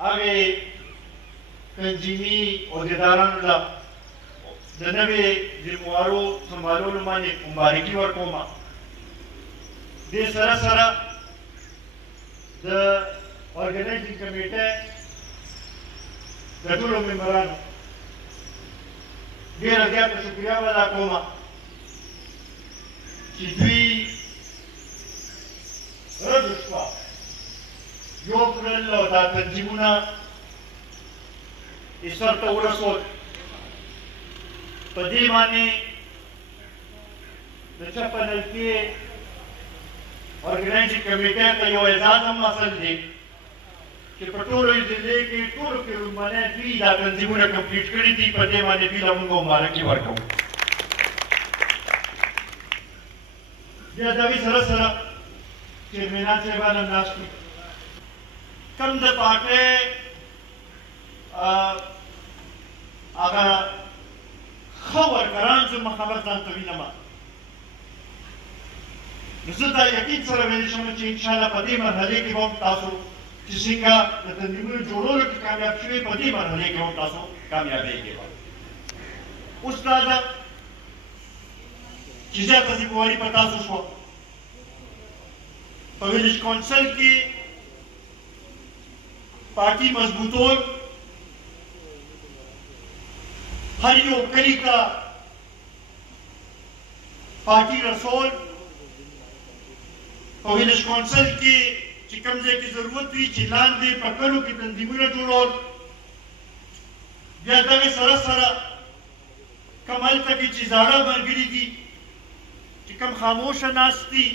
هغې تنظیمي عهدیدارانو له د نوې ذموارو سنبالولو باندې مبارکي ورکوم. دې سره سره د ارګنایزینګ کمیټې د ټولو ممبرانو ډېره زیاته شکریه ادا کوم چې دوی ورځ شپه یو کړل او دا تنظیمونه یې سر ته ورسول. په دې باندې د چپنل کې ارګنایزینګ کمیټې ته یو اعزاز هم حاصل دی چې په ټولو ضلع کې ټولو کې لومړنی دوی دا تنظیمونه کمپلیټ کړي دي. په دې باندې دوی له موږ مبارکي ورکوو. بیا د هغې سره سره چیرمنان صاحبان هم ناست دي. کوم د پارټۍ هغه ښه ورکران زما خبر ځان ته وینم، نو زه دا یقین سره ویلی شم چې انشاءالله په دې مرحلې کې به هم تاسو چې څنګه د تنظیمونو جوړولو کې کامیاب شوي، په دې مرحلې کې هم تاسو کامیابېږئ. اوس دا ده چې زیاته ذمهواري په تاسو شوه. په ویلیج کونسل کې پارټي مضبوطول، هر یو کلي ته پارټي رسول، په ویلیج کونسل کې چې کوم ځای کې ضرورت وي چې لاندې په کلو کې تنظیمونه جوړول. بیا دغې سره سره کوم هلته کې چې زاړه ملګري دي چې کوم خاموشه ناست دي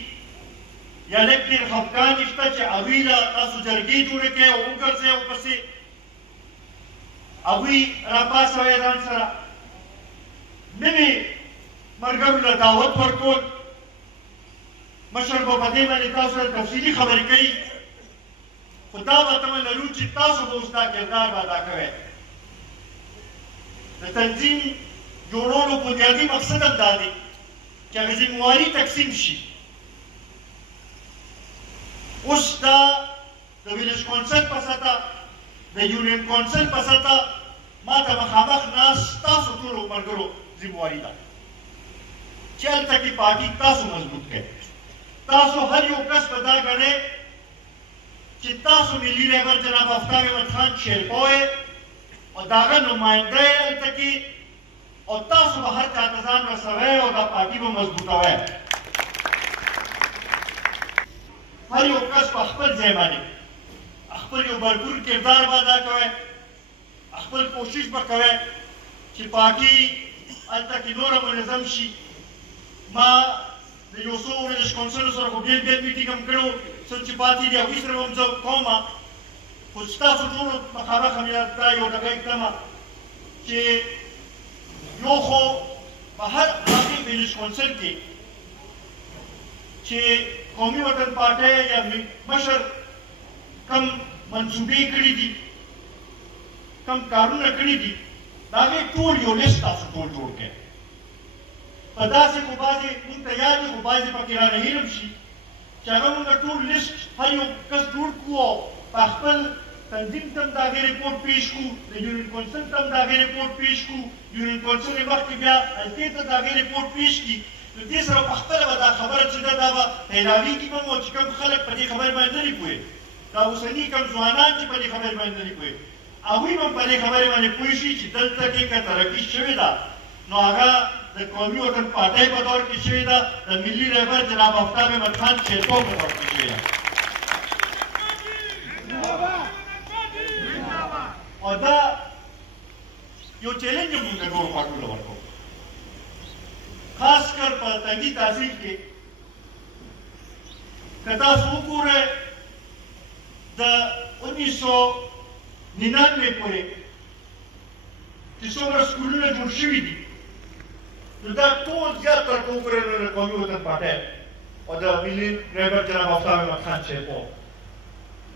یا لږ ډېر خفګان یې شته چې هغوی له تاسو جرګې جوړې کړئ او وګرځئ ورپسې هغوی راپاڅوئ ځان سره. نوي ملګرو له دعوت ورکول، مشر به په دې باندې تاسو سره تفصیلي خبرې کوي، خو دا به تمه لرو چې تاسو به اوس دا کردار به ادا کوئ. د تنظیم جوړولو بنیادي مقصد هم دا دی چې هغه ذمهواري تقسیم شي. اوس دا د ویلیج کونسل په سطحه، د یونین کونسل په سطحه ما ته مخامخ ناست تاسو ټولو ملګرو ذمهواري ده چې هلته کې پارټي تاسو مضبوط کړئ. تاسو هر یو کس په دا ګڼئ چې تاسو ملي رهبر جناب آفتاب احمد خان شیرپوی او د هغه نماینده یې هلته کې، او تاسو به هر چا ته ځان رسوئ او دا پارټي به مضبوطوئ. هر یو کس په خپل ځای باندې خپل یو بھرپور کردار به ادا کوئ، خپل کوشش به کوئ چې پارټي هلته کې نوره منظم شي. ما د یو څو ویلیج کونسلو سره خو بېل بېل میټینګ هم کړی و، څه چې پاتې دي هغوی سره به هم زه کوم، خو ستاسو ټولو مخامخ هم دا یو ډګه ږدم چې یو خو په هر هغې ویلیج کونسل کې چې قومي وطن پارټۍ یا مشر کم منصوبې کړي دي، کم کارونه کړي دي، د هغې ټول یو لیست تاسو ټول جوړ کړئ. په داسې خو بعضې مونږ ته یاد وي، خو بعضې پکې رانه هېر هم شي چې هغه مونږ ټول لیست هر یو کس جوړ کړو او په خپل تنظیم ته هم د هغې رپورټ پیش کړو، د یونین کونسل ته هم د هغې رپورټ پیش کړو، یونین کونسل یې مخکې بیا هلتې ته د هغې رپورټ پیش کړي. نو دې سره پخپله به دا خبره چې ده دا به پیلاویږي به مو چې کوم خلک په دې خبرې باندې نه دي پوهېږي، دا اوسني کوم ځوانان چې په دې خبرې باندې نه دي پوهېږي، هغوی به په دې خبرې باندې پوه شي چې دلته کې که ترقي شوې ده نو هغه د قومي وطن پارټۍ په دور کې شوې ده، د ملي رهبر جناب آفتاب احمد خان شیرپو په دور کې شوې ده. او دا یو چیلنج مونږ د نورو پارټیو له ورکوو، خاص کر په تنګي تحصیل کې. که تاسو وګورئ د 1999 پورې چې څومره سکولونه جوړ شوي دي، نو دا ټول زیاتره که وګورئ نو د قومي وطن پارټۍ او د ملي رهبر جناب آفتاب احمد خان شیرپو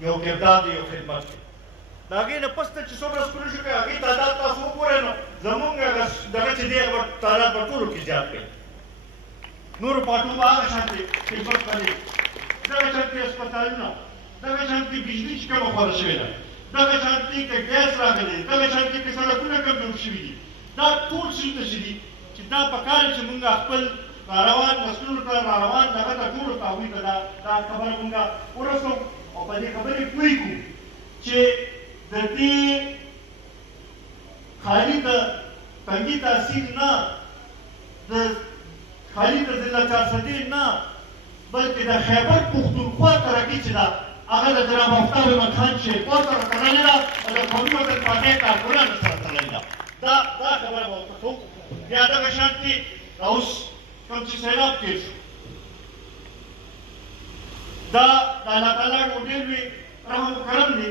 یو کردار دی، یو خدمت دی. د هغې نه پس ته چې څومره سکولونه شوي هغې تعداد تاسو وګورئ نو زمونږ دغه چې دی هغه تعداد په ټولو کې زیات دی. نورو پارټیو به هغه شانتې خدمت کوي، دغه شانتې هسپتالونه، دغه شانتې بجلي چې کومه خوره شوې ده، دغه شانتي که ګیس راغلی دغه شانتي که سړکونه کم جوړ شوي دي دا ټول څه داسې دي چې دا پکار چې موږ خپل راروان نسلونو ته راروان دغه ته ټولو ته هغوی ته دا خبره موږ ورسوو او په دې خبرې پوه کړو چې د دې خالي د تنګي تاثیر نه د خالي د ضلع چارسدې نه بلکې د خیبر پښتونخوا ترقي چې ده هغه د جناب آفتاب احمد خان شیخور سره تړلې ده او د قومي وطن پارټۍ کارکونانو سره تړلې ده دا خبره به ورته کوو بیا دغه شانتې اوس کوم چې سیلاب تېر شو دا د الله تعالی یو ډېر لوی رحم و کرم دی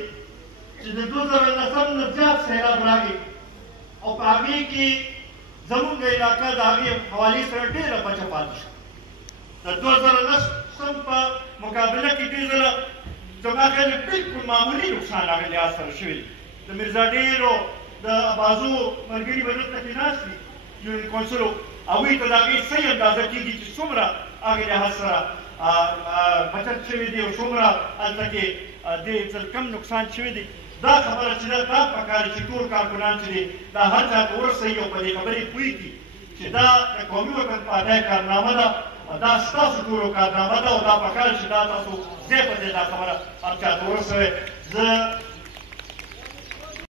چې د 2010 نه زیات سیلاب راغی او په هغې کې زموږ علاقه د هغې حوالې سره ډېره بچه پاتې شوه د 2010 په مقابله کې ډېر ځله زما خیال بلکل معمولي نقصان هغې لحاظ سره شوی دی د میرزا ډېرو د ابازو ملګري به دلته کې ناست دي یونین کونسلو هغوی ته د هغې صحیح اندازه کېږي چې څومره هغې لحاظ سره بچت شوی دی او څومره هلته کې دې ځل کم نقصان شوی دی دا خبره چې ده دا پکار چې ټول کارکنان چې دي دا هر چا ته ورسوي او په دې خبرې پوه کړي چې دا د قومي وطن پارټۍ کارنامه ده دا ستاسو ټولو کارنامه ده او دا پکار چې دا تاسو ځای په ځای دا خبره هر چا ته ورسوئ زه